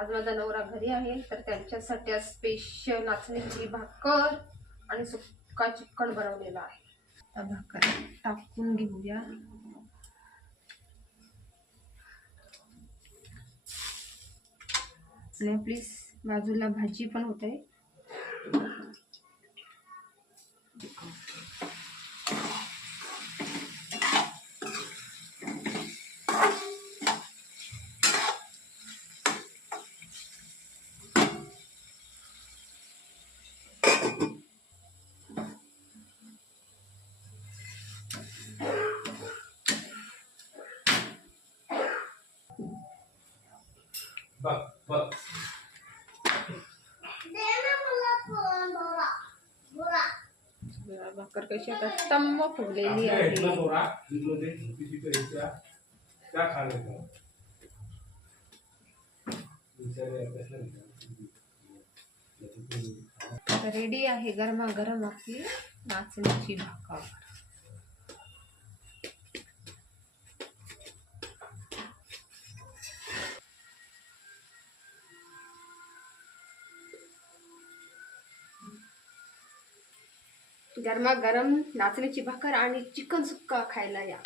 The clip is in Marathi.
आज माझा नवरा घरी आहे तर त्यांच्यासाठी आज स्पेशल नाचणीची भाकर आणि सुक्का चिकन बनवलेला आहे. आता भाकर टाकून घेऊया. आणि प्लीज बाजूला भाजी पण होते. भाकर कशी आता तम्म फुगलेली आहे. रेडी आहे गरमागरम आपली नाचणीची भाकर. गरमागरम नाचणीची भाकर आणि चिकन सुक्का खायला या.